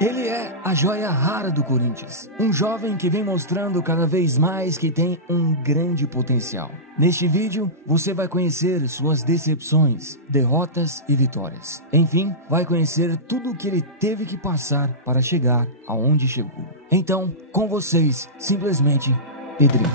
Ele é a joia rara do Corinthians, um jovem que vem mostrando cada vez mais que tem um grande potencial. Neste vídeo, você vai conhecer suas decepções, derrotas e vitórias. Enfim, vai conhecer tudo o que ele teve que passar para chegar aonde chegou. Então, com vocês, simplesmente Pedrinho.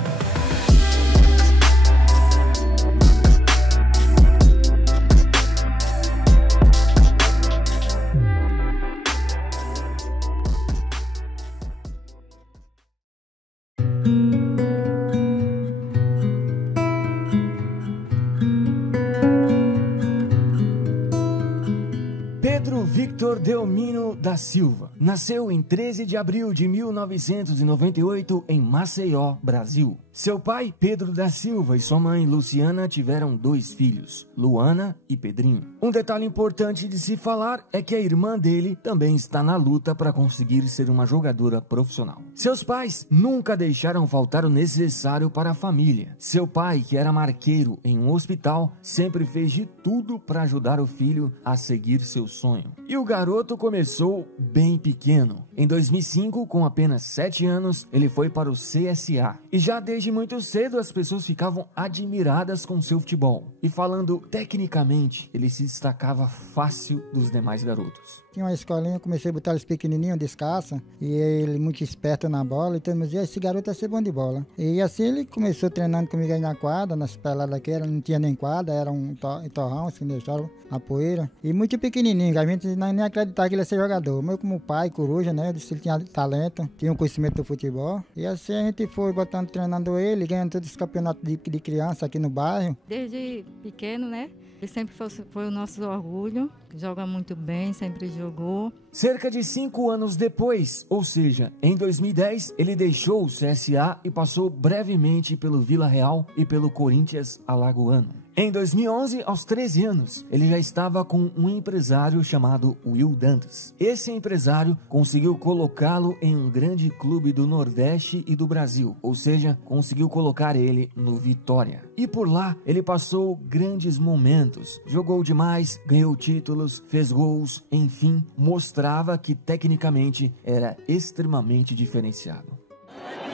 Pedro Victor Delmino da Silva nasceu em 13 de abril de 1998 em Maceió, Brasil. Seu pai, Pedro da Silva, e sua mãe, Luciana, tiveram 2 filhos, Luana e Pedrinho. Um detalhe importante de se falar é que a irmã dele também está na luta para conseguir ser uma jogadora profissional. Seus pais nunca deixaram faltar o necessário para a família. Seu pai, que era marqueiro em um hospital, sempre fez de tudo para ajudar o filho a seguir seu sonho. E o garoto começou bem pequeno. Em 2005, com apenas 7 anos, ele foi para o CSA. E já desde muito cedo as pessoas ficavam admiradas com seu futebol. E falando tecnicamente, ele se destacava fácil dos demais garotos. Tinha uma escolinha, comecei a botar eles pequenininhos, descalça, e ele muito esperto na bola, então eu dizia, esse garoto vai ser bom de bola. E assim ele começou treinando comigo aí na quadra, nas peladas que era, não tinha nem quadra, era um torrão, assim, deixaram a poeira. E muito pequenininho, a gente nem acreditava que ele ia ser jogador. Meu como pai, coruja, né, eu disse que ele tinha talento, tinha um conhecimento do futebol. E assim a gente foi botando, treinando ele, ganhando todos os campeonatos de criança aqui no bairro. Desde pequeno, né? Ele sempre foi o nosso orgulho, joga muito bem, sempre jogou. Cerca de 5 anos depois, ou seja, em 2010, ele deixou o CSA e passou brevemente pelo Vila Real e pelo Corinthians alagoano. Em 2011, aos 13 anos, ele já estava com um empresário chamado Will Dantas. Esse empresário conseguiu colocá-lo em um grande clube do Nordeste e do Brasil, ou seja, conseguiu colocar ele no Vitória. E por lá, ele passou grandes momentos, jogou demais, ganhou títulos, fez gols, enfim, mostrava que tecnicamente era extremamente diferenciado.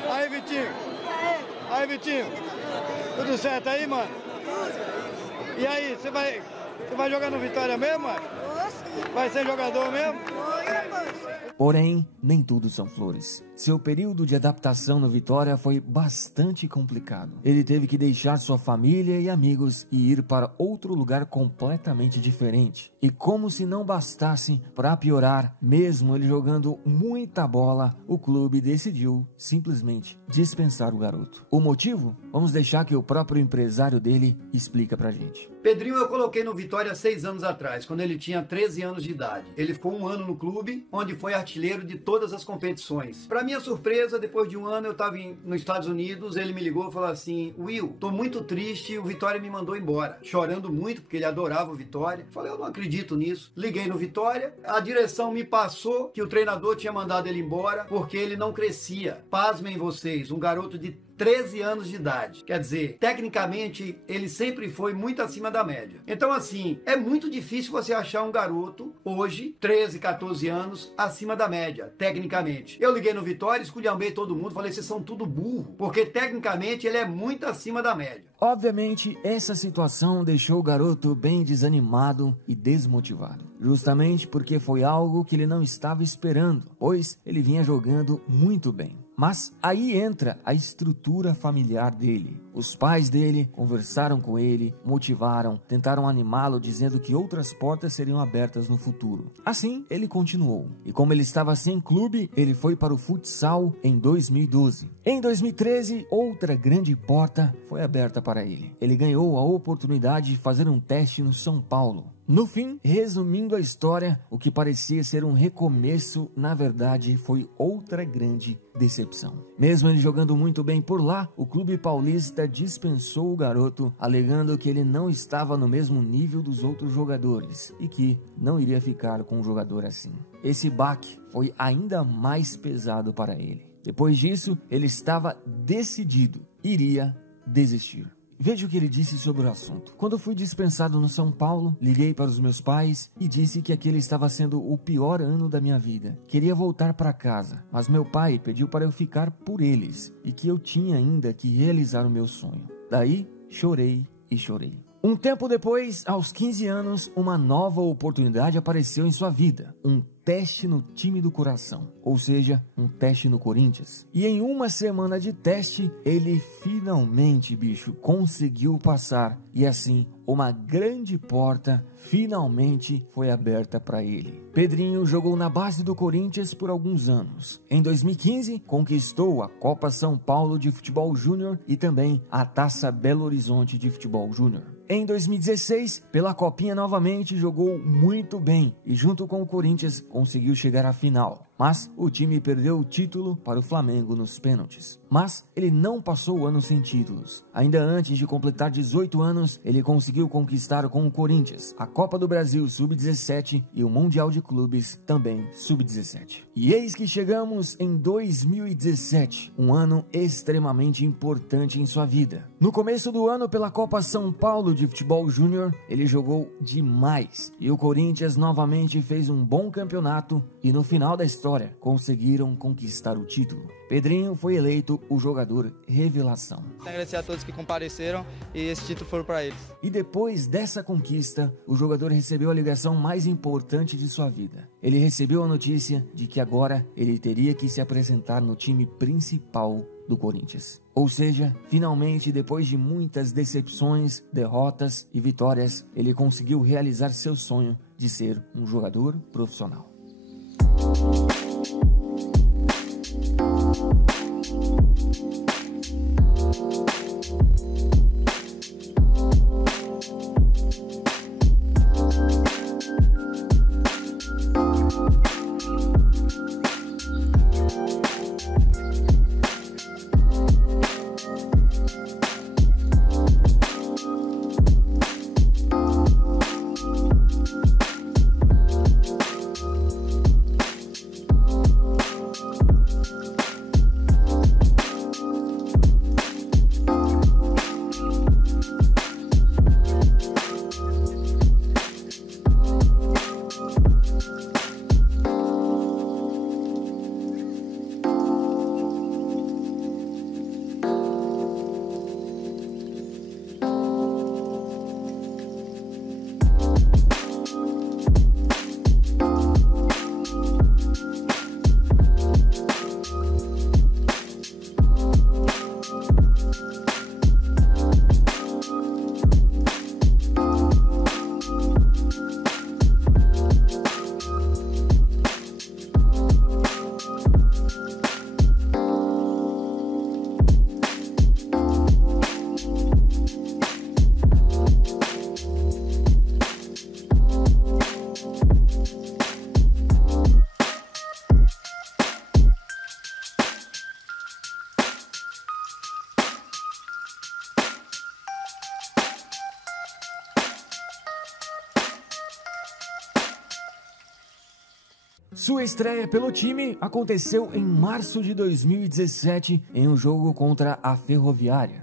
Aí, Vitinho! Aí, Vitinho! Tudo certo aí, mano? E aí, você vai jogar no Vitória mesmo, mano? Vai ser jogador mesmo? Porém, nem tudo são flores. Seu período de adaptação no Vitória foi bastante complicado. Ele teve que deixar sua família e amigos e ir para outro lugar completamente diferente. E como se não bastasse, para piorar, mesmo ele jogando muita bola, o clube decidiu simplesmente dispensar o garoto. O motivo? Vamos deixar que o próprio empresário dele explica pra gente. Pedrinho eu coloquei no Vitória 6 anos atrás, quando ele tinha 13 anos de idade. Ele ficou 1 ano no clube, onde foi artilheiro de todas as competições. Para minha surpresa, depois de 1 ano eu estava nos Estados Unidos, ele me ligou e falou assim, Will, tô muito triste, o Vitória me mandou embora. Chorando muito, porque ele adorava o Vitória. Falei, eu não acredito nisso. Liguei no Vitória, a direção me passou que o treinador tinha mandado ele embora porque ele não crescia. Pasmem vocês, um garoto de 13 anos de idade. Quer dizer, tecnicamente, ele sempre foi muito acima da média. Então, assim, é muito difícil você achar um garoto, hoje, 13, 14 anos, acima da média, tecnicamente. Eu liguei no Vitória, esculhambei todo mundo, falei, vocês são tudo burro, porque tecnicamente ele é muito acima da média. Obviamente, essa situação deixou o garoto bem desanimado e desmotivado. Justamente porque foi algo que ele não estava esperando, pois ele vinha jogando muito bem. Mas aí entra a estrutura familiar dele. Os pais dele conversaram com ele, motivaram, tentaram animá-lo dizendo que outras portas seriam abertas no futuro. Assim, ele continuou. E como ele estava sem clube, ele foi para o futsal em 2012. Em 2013, outra grande porta foi aberta para ele. Ele ganhou a oportunidade de fazer um teste no São Paulo. No fim, resumindo a história, o que parecia ser um recomeço, na verdade, foi outra grande decepção. Mesmo ele jogando muito bem por lá, o clube paulista dispensou o garoto, alegando que ele não estava no mesmo nível dos outros jogadores e que não iria ficar com um jogador assim. Esse baque foi ainda mais pesado para ele. Depois disso, ele estava decidido, iria desistir. Veja o que ele disse sobre o assunto. Quando fui dispensado no São Paulo, liguei para os meus pais e disse que aquele estava sendo o pior ano da minha vida. Queria voltar para casa, mas meu pai pediu para eu ficar por eles e que eu tinha ainda que realizar o meu sonho. Daí, chorei e chorei. Um tempo depois, aos 15 anos, uma nova oportunidade apareceu em sua vida. Um teste no time do coração, ou seja, um teste no Corinthians. E em uma semana de teste, ele finalmente, conseguiu passar. E assim, uma grande porta finalmente foi aberta para ele. Pedrinho jogou na base do Corinthians por alguns anos. Em 2015, conquistou a Copa São Paulo de Futebol Júnior e também a Taça Belo Horizonte de Futebol Júnior. Em 2016, pela Copinha novamente, jogou muito bem e junto com o Corinthians conseguiu chegar à final. Mas o time perdeu o título para o Flamengo nos pênaltis. Mas ele não passou o ano sem títulos. Ainda antes de completar 18 anos, ele conseguiu conquistar com o Corinthians a Copa do Brasil Sub-17 e o Mundial de Clubes também Sub-17. E eis que chegamos em 2017, um ano extremamente importante em sua vida. No começo do ano, pela Copa São Paulo de Futebol Júnior, ele jogou demais. E o Corinthians novamente fez um bom campeonato e no final da história conseguiram conquistar o título. Pedrinho foi eleito o jogador revelação. Agradecer a todos que compareceram e esse título foi para eles. E depois dessa conquista, o jogador recebeu a ligação mais importante de sua vida. Ele recebeu a notícia de que agora ele teria que se apresentar no time principal do Corinthians. Ou seja, finalmente, depois de muitas decepções, derrotas e vitórias, ele conseguiu realizar seu sonho de ser um jogador profissional. Sua estreia pelo time aconteceu em março de 2017 em um jogo contra a Ferroviária.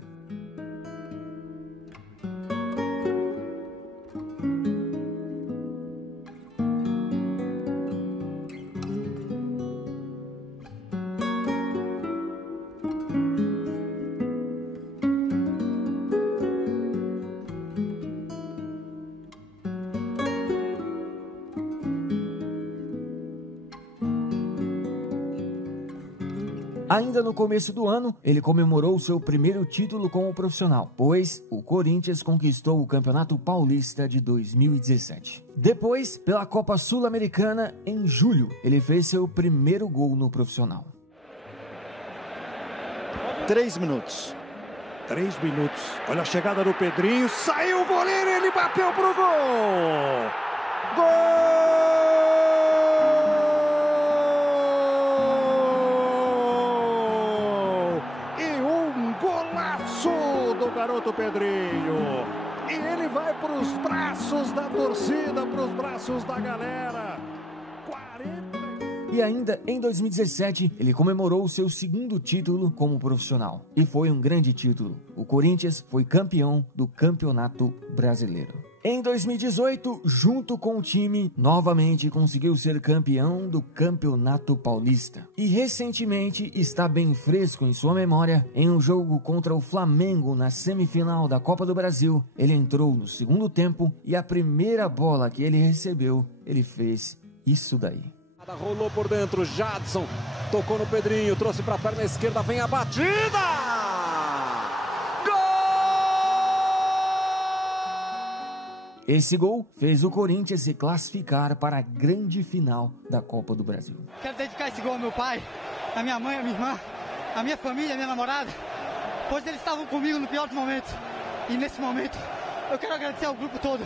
Ainda no começo do ano, ele comemorou seu primeiro título como profissional, pois o Corinthians conquistou o Campeonato Paulista de 2017. Depois, pela Copa Sul-Americana, em julho, ele fez seu primeiro gol no profissional. 3 minutos. 3 minutos. Olha a chegada do Pedrinho. Saiu o goleiro, ele bateu pro gol! Gol! Do garoto Pedrinho, e ele vai para os braços da torcida, para os braços da galera. 40 E ainda em 2017, ele comemorou seu segundo título como profissional. E foi um grande título. O Corinthians foi campeão do Campeonato Brasileiro. Em 2018, junto com o time, novamente conseguiu ser campeão do Campeonato Paulista. E recentemente está bem fresco em sua memória, em um jogo contra o Flamengo na semifinal da Copa do Brasil, ele entrou no segundo tempo e a primeira bola que ele recebeu, ele fez isso daí. Rolou por dentro, Jadson tocou no Pedrinho, trouxe para a perna esquerda, vem a batida! Esse gol fez o Corinthians se classificar para a grande final da Copa do Brasil. Quero dedicar esse gol ao meu pai, à minha mãe, à minha irmã, à minha família, à minha namorada, pois eles estavam comigo no pior dos momentos. E nesse momento, eu quero agradecer ao grupo todo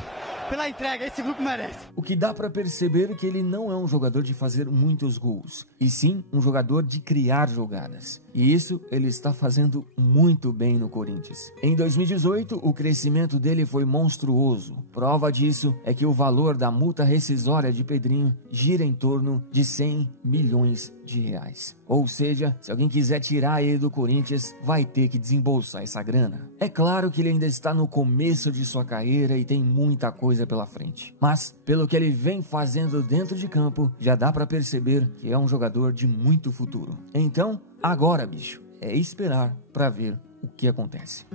pela entrega, esse grupo merece. O que dá para perceber é que ele não é um jogador de fazer muitos gols, e sim um jogador de criar jogadas. E isso ele está fazendo muito bem no Corinthians. Em 2018, o crescimento dele foi monstruoso. Prova disso é que o valor da multa rescisória de Pedrinho gira em torno de 100 milhões de reais. Ou seja, se alguém quiser tirar ele do Corinthians, vai ter que desembolsar essa grana. É claro que ele ainda está no começo de sua carreira e tem muita coisa pela frente. Mas, pelo que ele vem fazendo dentro de campo, já dá para perceber que é um jogador de muito futuro. Então, agora, bicho, é esperar para ver o que acontece.